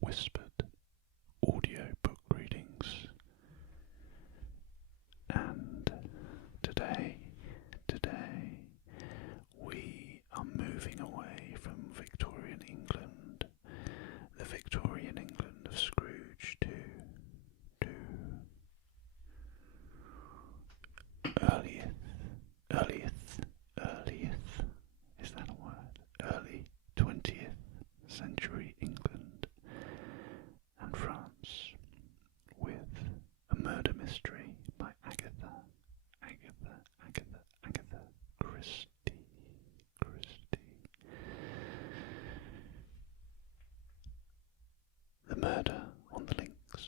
whispered audio book readings. And today we are moving away from Victorian England, the Victorian England of Scrooge, to earliest, is that a word? Early 20th century England and France, with a murder mystery by Agatha Christie. The Murder on the Links.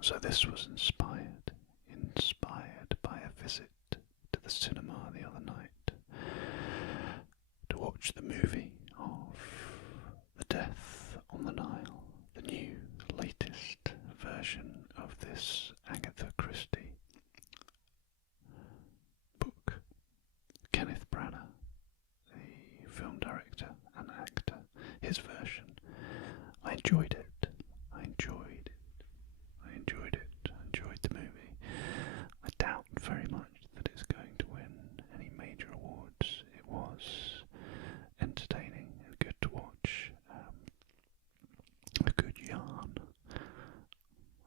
So this was inspired by a visit to the cinema the other night to watch the movie of The Death on the Nile, the new, latest version of this Agatha Christie book. Kenneth Branagh, the film director and actor, his version. I enjoyed it. I enjoyed the movie. I doubt very much that it's going to win any major awards. It was entertaining and good to watch. A good yarn.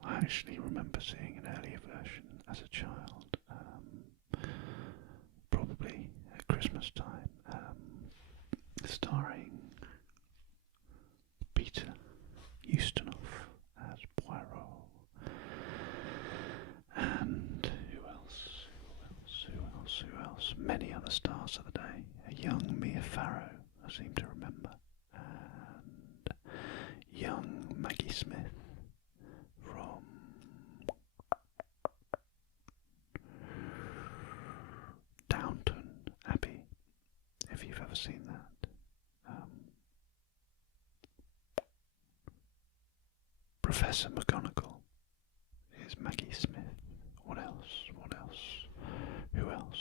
I actually remember seeing an earlier version as a child, probably at Christmas time, starring Peter Ustinov as Poirot, and who else? Many other stars of the day. A young Mia Farrow, I seem to remember, and young Maggie Smith from Downton Abbey, if you've ever seen that. Professor McGonagall is Maggie Smith. What else? Who else?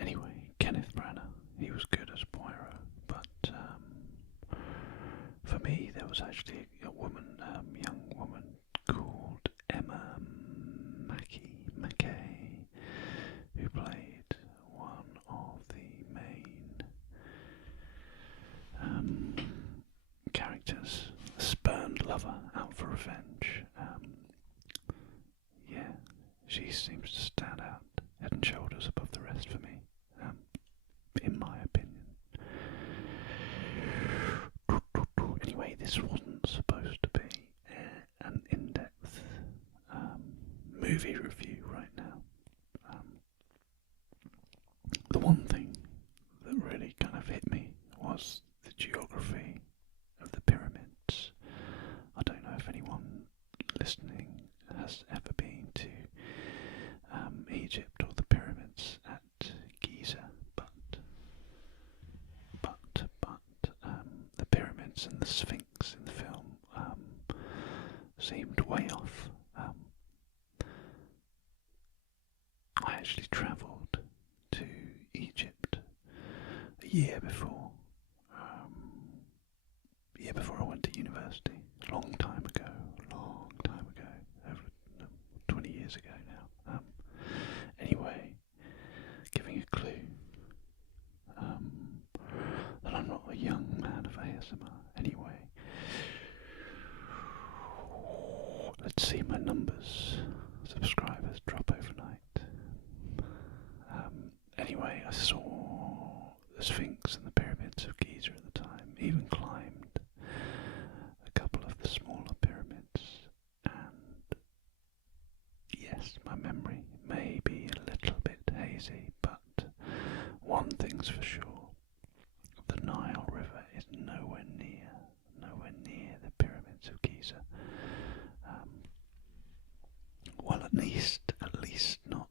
Anyway, Kenneth Branagh, he was good as Poirot, but for me there was actually a woman, young woman called Emma Mackay, who played one of the main characters, a spurned lover out for revenge. Yeah, she seems to stand out head and shoulders above the rest for me, in my opinion. Anyway, this wasn't supposed to be an in-depth movie review right now. The one thing that really kind of hit me was the geography of the pyramids. I don't know if anyone listening has ever been to Egypt or the pyramids at Giza, but the pyramids and the Sphinx in the film seemed way off. I actually travelled to Egypt a year before I went to university, a long time ago, over 20 years ago now. Anyway, giving a clue that I'm not a young man of ASMR. Anyway, let's see my numbers, subscribers drop overnight. Anyway, I saw the Sphinx and the pyramids of Giza at the time, even climbed a couple of the smaller pyramids, and yes, my memory may be a little bit hazy, but one thing's for sure, the Nile River is nowhere near the pyramids of Giza. Well, at least not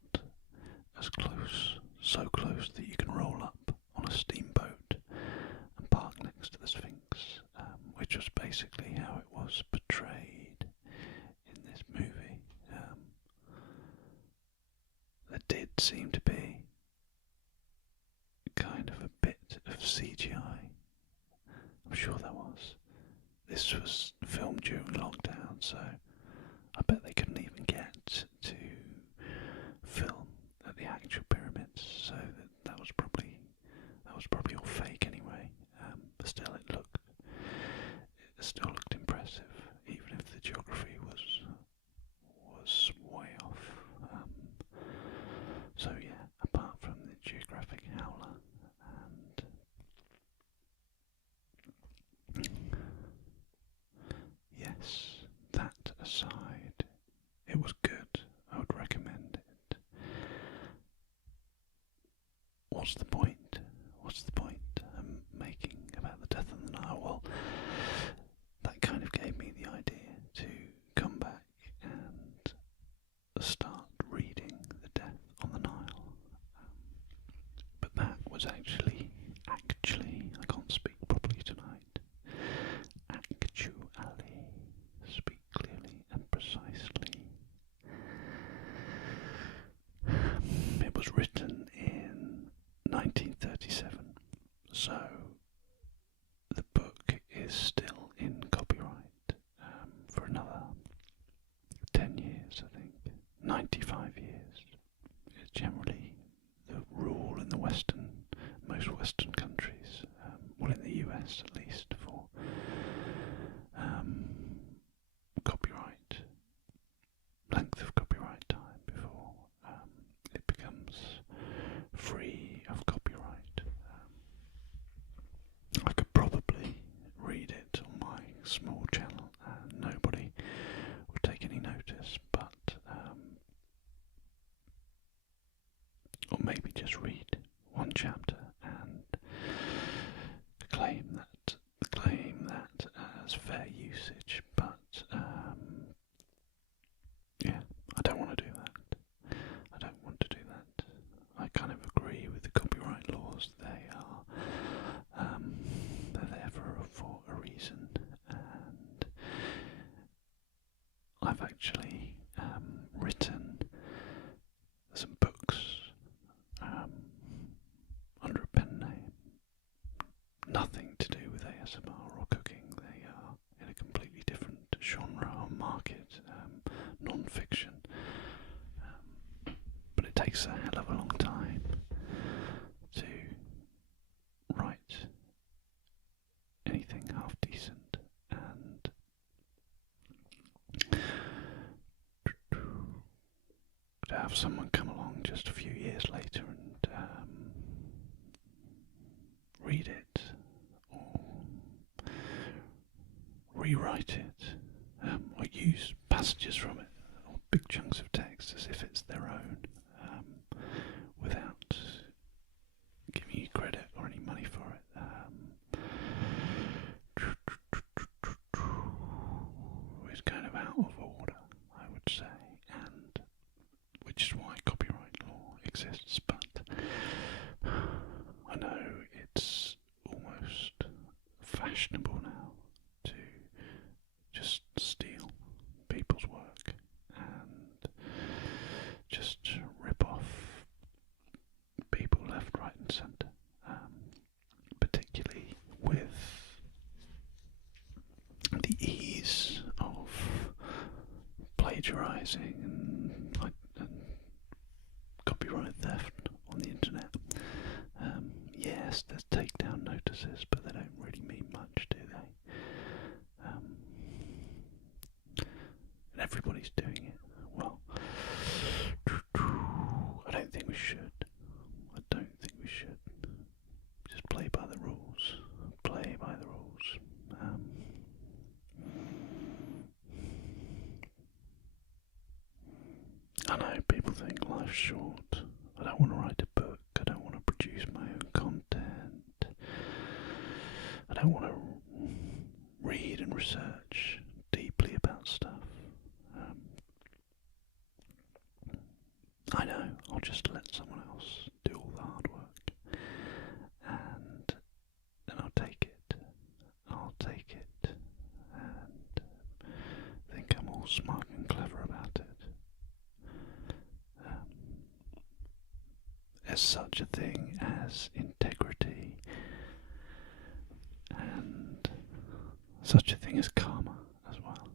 as close, so close that you can roll up on a steamboat and park next to the Sphinx, which was basically how it was portrayed in this movie. There did seem to be CGI. I'm sure there was. This was filmed during lockdown, so I bet they couldn't even get to film at the actual pyramids. So that was probably all fake anyway. But still, it still looked impressive, even if the geography was way off. So yeah, apart from the geographic howler, and yes, that aside, it was good. I would recommend it. What's the point? What's the point I'm making about the death on the Nile? Well, that kind of gave me the idea to come back and start reading The Death on the Nile. But that was actually, I can't speak properly tonight. Actually, speak clearly and precisely. It was written in 1937, so the book is still in copyright for another 10 years, I think. 95 years is generally the rule in the most Western countries, well, in the US at least, for copyright, length of copyright time before it becomes free of copyright. I could probably read it on my small channel and nobody would take any notice, but or maybe just read one chapter and claim that as fair usage, but yeah, I don't want to do that. I don't want to do that. I kind of agree with the copyright laws. They're there for a reason, and I've actually written some books under a pen name. Nothing to do with ASMR or cooking. They are in a completely different genre or market, non-fiction. But it takes a hell of a long time to write anything half decent, and to have someone come along just a few years later and read it or rewrite it, or use passages from it or big chunks of text as if it's their own, without giving you credit or any money for it. It's kind of out of order, I would say, and which is why copyright law exists. But I know it's almost fashionable now to just steal people's work and just rip off people left, right and centre, particularly with the ease of plagiarising and copyright theft on the internet. Yes, there's takedown notices, but they don't really mean much, do they? And everybody's doing it. Well, I don't think we should. Just play by the rules. Play by the rules. I know people think life's short. I don't want to write a book. I don't want to produce my own content. I don't want to read and research deeply about stuff. I know, I'll just let someone else do all the hard work, and then I'll take it, and think I'm all smart and clever about it. There's such a thing as integrity such a thing as karma as well.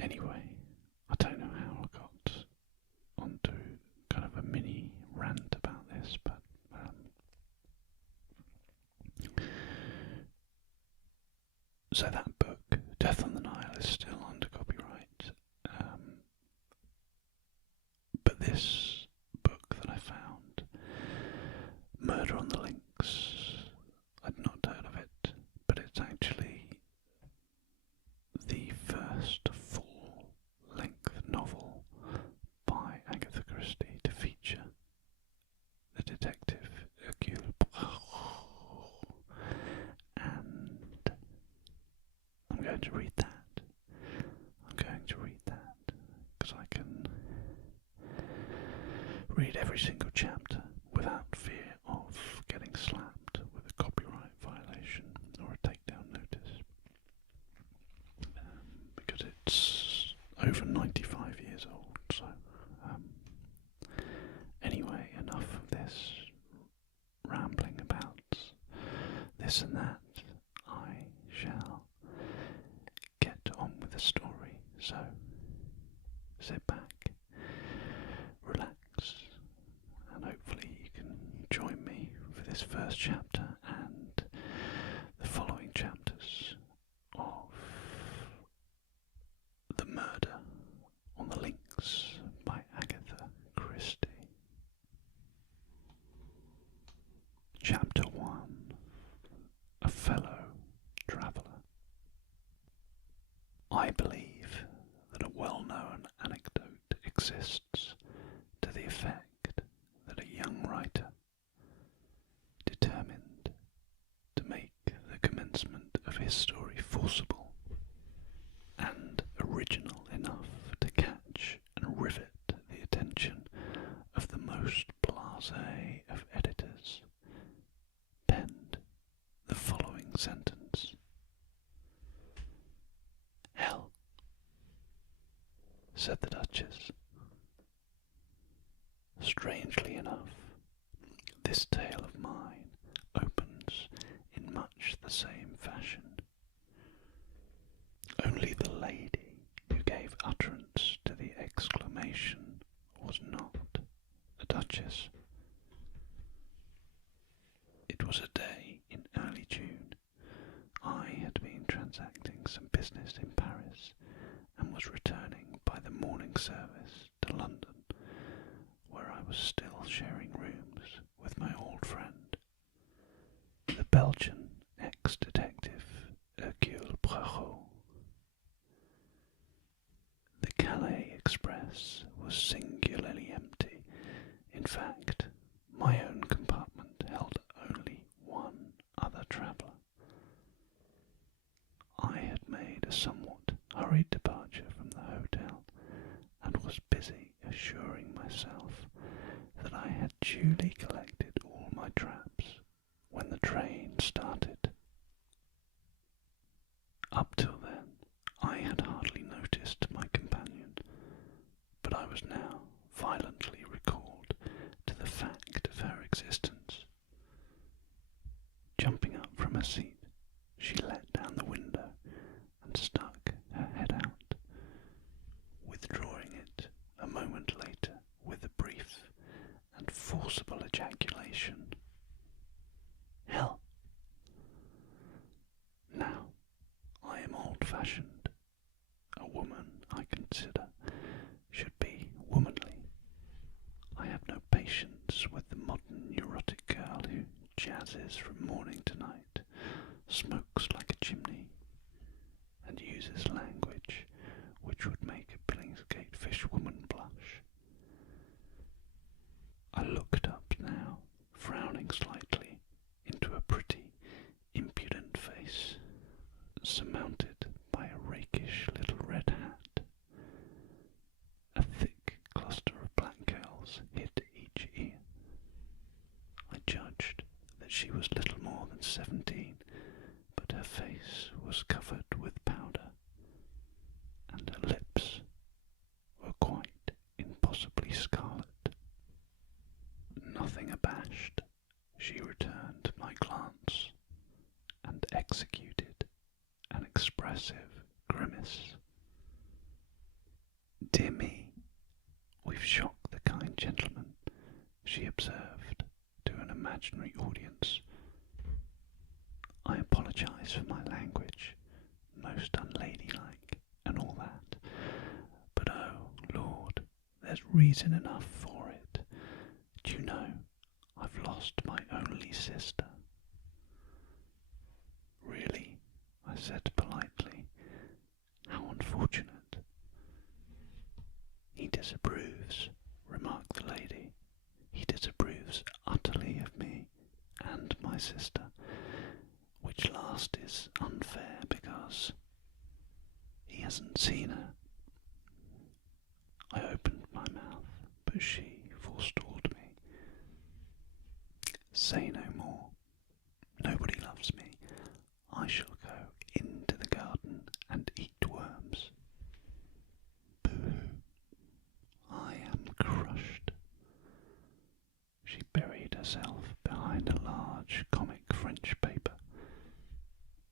Anyway, I don't know how I got onto kind of a mini rant about this, but so that book, Death on the Nile, is still under copyright. But this book that I found, Murder on the Links, I'd not heard of it, but it's actually the first full-length novel by Agatha Christie to feature the detective Hercule Poirot, and I'm going to read that. Because I can read every single chapter without fear of getting slapped with a copyright violation or a takedown notice, because it's over 95 years old. So anyway, enough of this rambling about this and that. I shall get on with the story. So sit back, relax, and hopefully you can join me for this first chapter and the following chapters of The Murder on the Links by Agatha Christie. Chapter 1. A Fellow Traveller. I believe that a well-known anecdote exists to the effect that a young writer, determined to make the commencement of his story forcible and original enough to catch and rivet the attention of the most blasé of editors, penned the following sentence: "Hell," said the Duchess. Strangely enough, this tale of mine opens in much the same fashion. Only the lady who gave utterance to the exclamation was not a duchess. It was a day in early June. I had been transacting some business in Paris and was returning by the morning service to London, where I was still sharing rooms with my old friend, the Belgian ex-detective Hercule Poirot. The Calais express was singularly empty. In fact, my own compartment held only one other traveller. I had made a somewhat hurried departure from the hotel and was busy assuring myself that I had duly collected all my traps when the train started. Up till then, I had hardly noticed my companion, but I was now violently recalled to the fact of her existence. Jumping up from her seat, she let down the window and stuck her head out, withdrawing it a moment later with a brief and forcible ejaculation: "Hell!" Now, I am old-fashioned. A woman, I consider, should be womanly. I have no patience with the modern neurotic girl who jazzes from morning to night, smokes like a chimney, and uses language which would make a Billingsgate fishwoman blush. I looked up now, frowning slightly, into a pretty, impudent face, surmounted by a rakish little red hat. A thick cluster of black curls hid each ear. I judged that she was little more than 17, but her face was covered with powder, and her lips were quite impossibly scarlet. Nothing abashed, she returned my glance executed an expressive grimace. "Dear me, we've shocked the kind gentleman," she observed to an imaginary audience. "I apologise for my language, most unladylike, and all that, but oh, Lord, there's reason enough for it. Do you know, I've lost my only sister." "Really?" I said politely. "How unfortunate." "He disapproves," remarked the lady. "He disapproves utterly of me and my sister, which last is unfair because he hasn't seen her." I opened my mouth, but she forestalled me. "Say no more. Nobody loves me. I shall go into the garden and eat worms." "Boo! I am crushed." She buried herself behind a large comic French paper.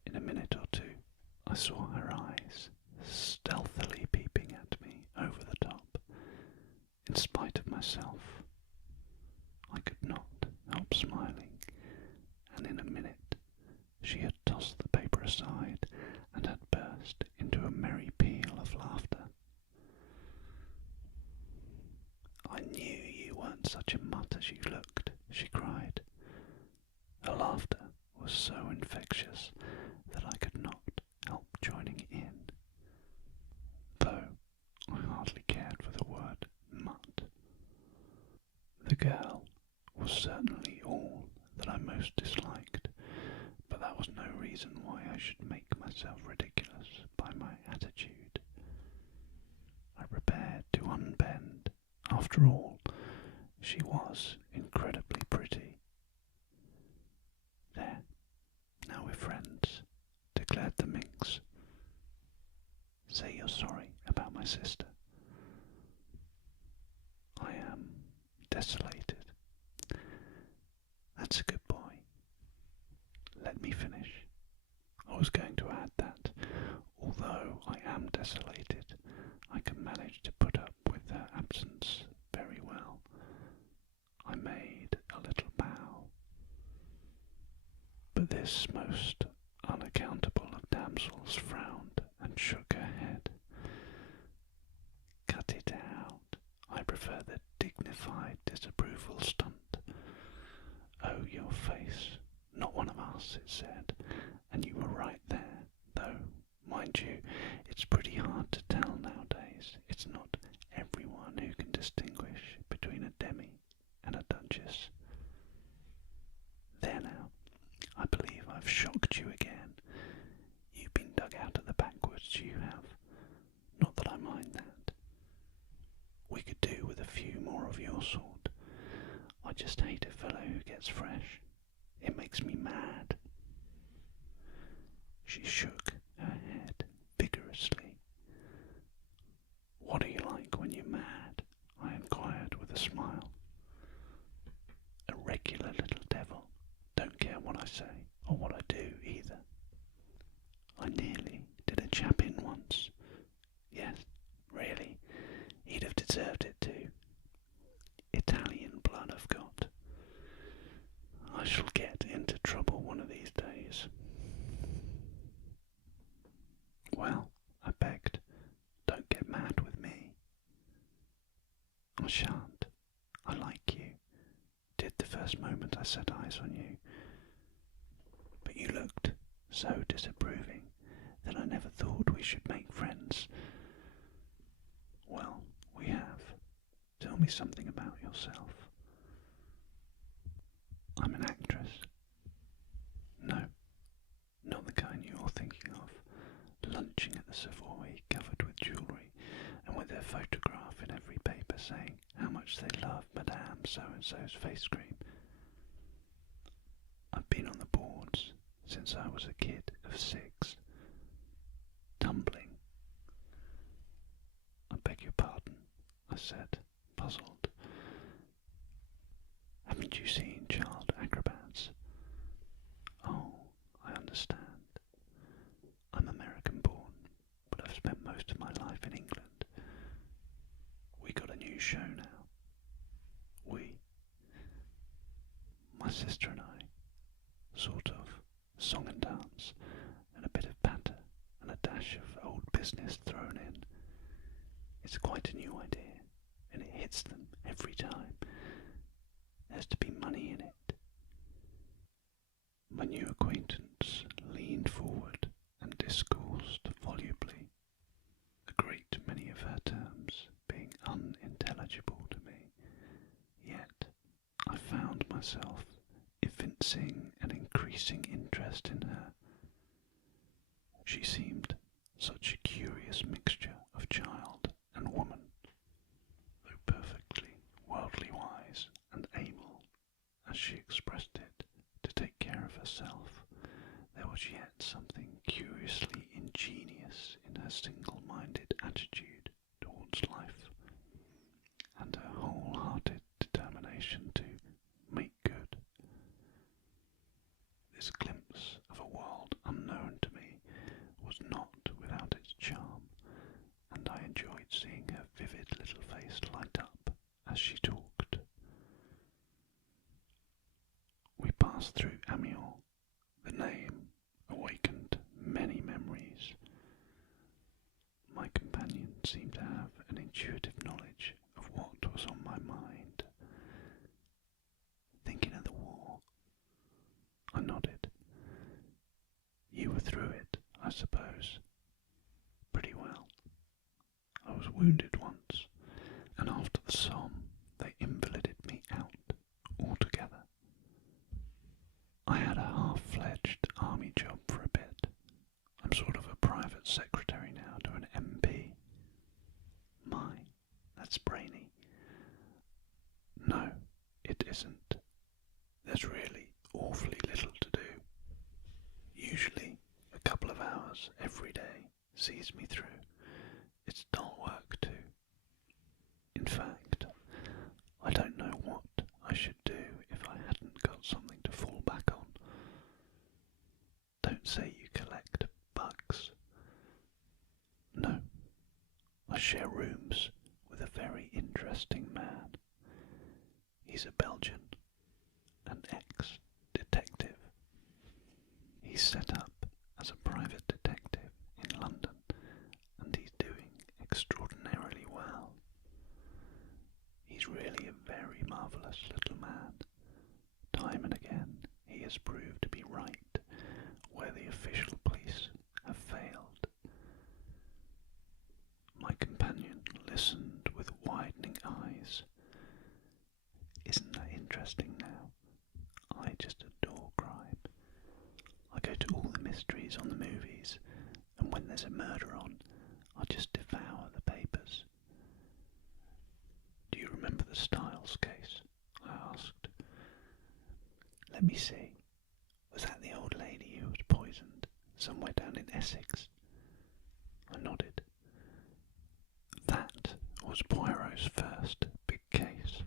In a minute or two, I saw her eyes stealthily peeping at me over the top. In spite of myself, I could not help smiling, and in a minute she had tossed the paper aside and had burst into a merry peal of laughter. "I knew you weren't such a mutt as you looked," she cried. Her laughter was so infectious that I could not help joining in, though I hardly cared for the word mutt. The girl was certainly all that I most disliked, but that was no reason why I should make myself ridiculous by my attitude. I prepared to unbend. After all, she was incredibly pretty. "There, now we're friends," declared the minx. "Say you're sorry about my sister." "I am desolated." "That's a good boy. Let me finish. I was going to add that, although I am desolated, I can manage to put up with her absence very well." I made a little bow, but this most unaccountable of damsels frowned and shook her head. "Cut it out. I prefer the dignified disapproval stunt." "Oh, your face. Not one of us," it said, "and you were right there, though, mind you, it's pretty hard to tell nowadays. It's not everyone who can distinguish between a demi and a duchess. There now, I believe I've shocked you again. You've been dug out of the backwoods, you have. Not that I mind that. We could do with a few more of your sort. I just hate a fellow who gets fresh. It makes me mad." She shook her head vigorously. "What are you like when you're mad?" I inquired with a smile. "A regular little devil. Don't care what I say, or what I do either. I nearly did a chap in once. Yes, really, he'd have deserved it too. Italian blood I've got. I shall get into trouble one of these days." "Well," I begged, "don't get mad with me." "I shan't. I like you. Did the first moment I set eyes on you. But you looked so disapproving that I never thought we should make friends." "Well, we have. Tell me something about yourself." "I'm an actress." "No, not the kind you're thinking of, lunching at the Savoy covered with jewellery and with their photograph in every paper saying how much they love Madame So-and-so's face cream. I've been on the boards since I was a kid of 6. Tumbling." "I beg your pardon," I said, puzzled. "Haven't you seen child acrobats?" "Oh, I understand. show now. We, my sister and I, sort of song and dance, and a bit of patter, and a dash of old business thrown in. It's quite a new idea, and it hits them every time. There's to be money in it. My new acquaintance leaned forward and discoursed volubly, a great many of her terms being unintelligible to me, yet I found myself evincing an increasing interest in her. She seemed such a curious mixture of child and woman, though perfectly worldly wise and able, as she expressed it, to take care of herself. There was yet something curiously ingenious in her single-minded attitude towards life, and her whole-hearted determination to make good. This glimpse of a world unknown to me was not without its charm, and I enjoyed seeing her vivid little face light up as she talked. We passed through Amiens. The name awakened many memories. My companion seemed to have an intuitive knowledge of what was on my mind. Thinking of the war, I nodded. You were through it, I suppose. Pretty well. I was wounded once, and after the Somme they invalided me out altogether. I had a half-fledged army job for a bit. I'm sort of a private secretary now to an MP. My, that's brainy. No, it isn't. There's really awfully little to do. Usually a couple of hours every day sees me through. It's dull work too. In fact, I don't know what I should do if I hadn't got something to fall back on. Don't say you collect bugs. No, I share rooms with a very interesting man. He's a Belgian, an ex-detective. He's set up as a private detective in London, and he's doing extraordinarily well. He's really a very marvellous little man. Time and again he has proved to be right where the official police have failed. My companion listened with widening eyes. Isn't that interesting now? I just adore crime. I go to all the mysteries on the movies, and when there's a murder on, I just devour the papers. Do you remember the Styles case? I asked. Let me see. Was that the old lady who was poisoned somewhere down in Essex? I nodded. That was Poirot's first big case.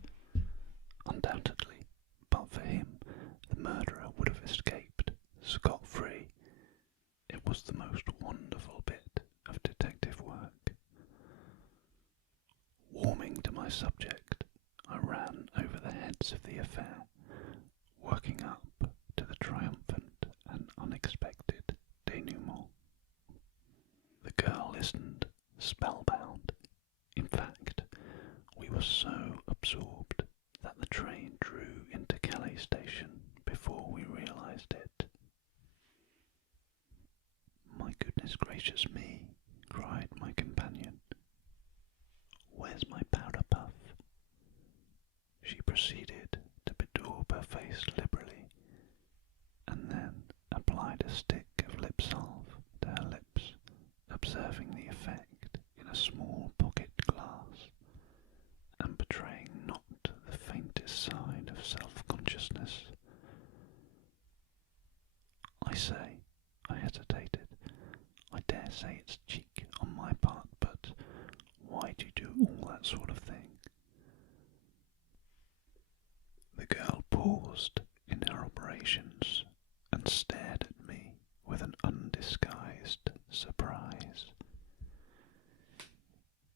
Undoubtedly, but for him, the murderer would have escaped scot-free. It was the most wonderful bit of detective work. Warming to my subject, I ran over the heads of the affair, working up to the triumphant and unexpected denouement. The girl listened, spellbound. In fact, we were so absorbed that the train drew into Calais station before we realised it. My goodness gracious me, cried my companion. Where's my powder puff? She proceeded to bedaub her face liberally, and then applied a stick of lip salve to her lips, observing the effect in a small pocket glass, and betraying not the faintest sign of self-consciousness. I say, I hesitated. I dare say it's cheek on my part, but why do you do all that sort of thing? The girl paused in her operations and stared at me with an undisguised surprise.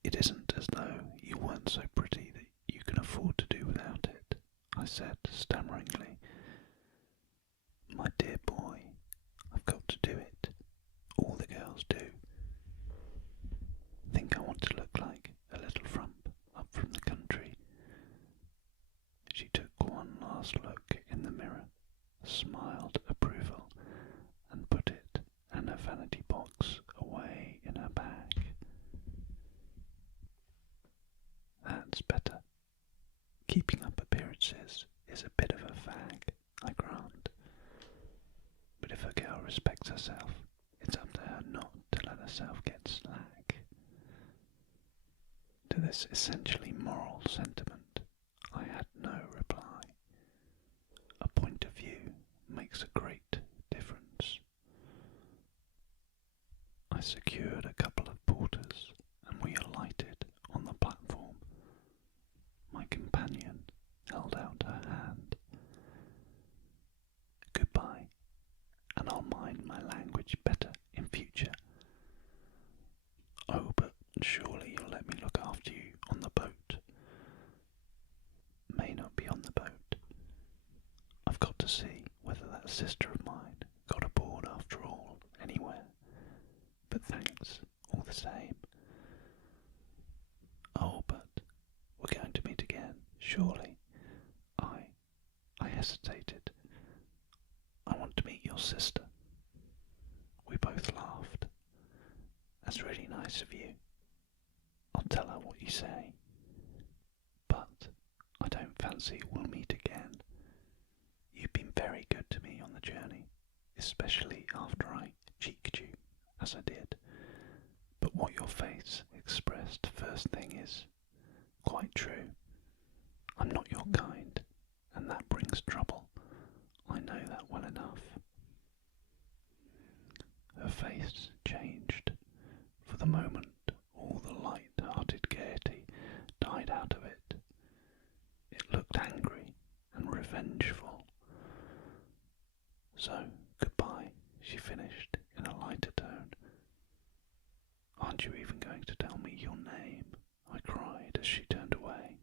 It isn't as though you weren't so pretty girls do. Think I want to look like a little frump up from the country. She took one last look in the mirror, smiled approval, and put it and her vanity box away in her bag. That's better. Keeping up appearances is a bit of a fag, I grant. But if a girl respects herself, it's up to her not to let herself get slack. To this essentially moral sentiment, I had no reply. A point of view makes a great difference. I secured a couple of porters and we alighted on the platform. My companion held out her hand. Goodbye, and I'll mind my language better in future. Oh, but surely you'll let me look after you on the boat. May not be on the boat. I've got to see whether that sister of mine got aboard after all, anywhere. But thanks, all the same. Oh, but we're going to meet again, surely. I hesitated. I want to meet your sister. We both laughed. That's really nice of you. I'll tell her what you say. But I don't fancy we'll meet again. You've been very good to me on the journey, especially after I cheeked you, as I did. But what your face expressed first thing is quite true. I'm not your kind, and that brings trouble. I know that well enough. Her face changed. For the moment, all the light-hearted gaiety died out of it. It looked angry and revengeful. So, goodbye, she finished in a lighter tone. Aren't you even going to tell me your name? I cried as she turned away.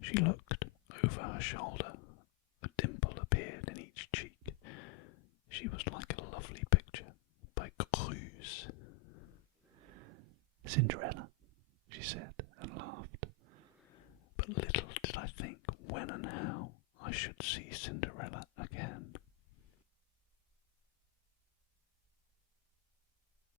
She looked over her shoulder. A dimple appeared in each cheek. She was like a lovely picture by Greuze. Cinderella, she said, and laughed. But little did I think when and how I should see Cinderella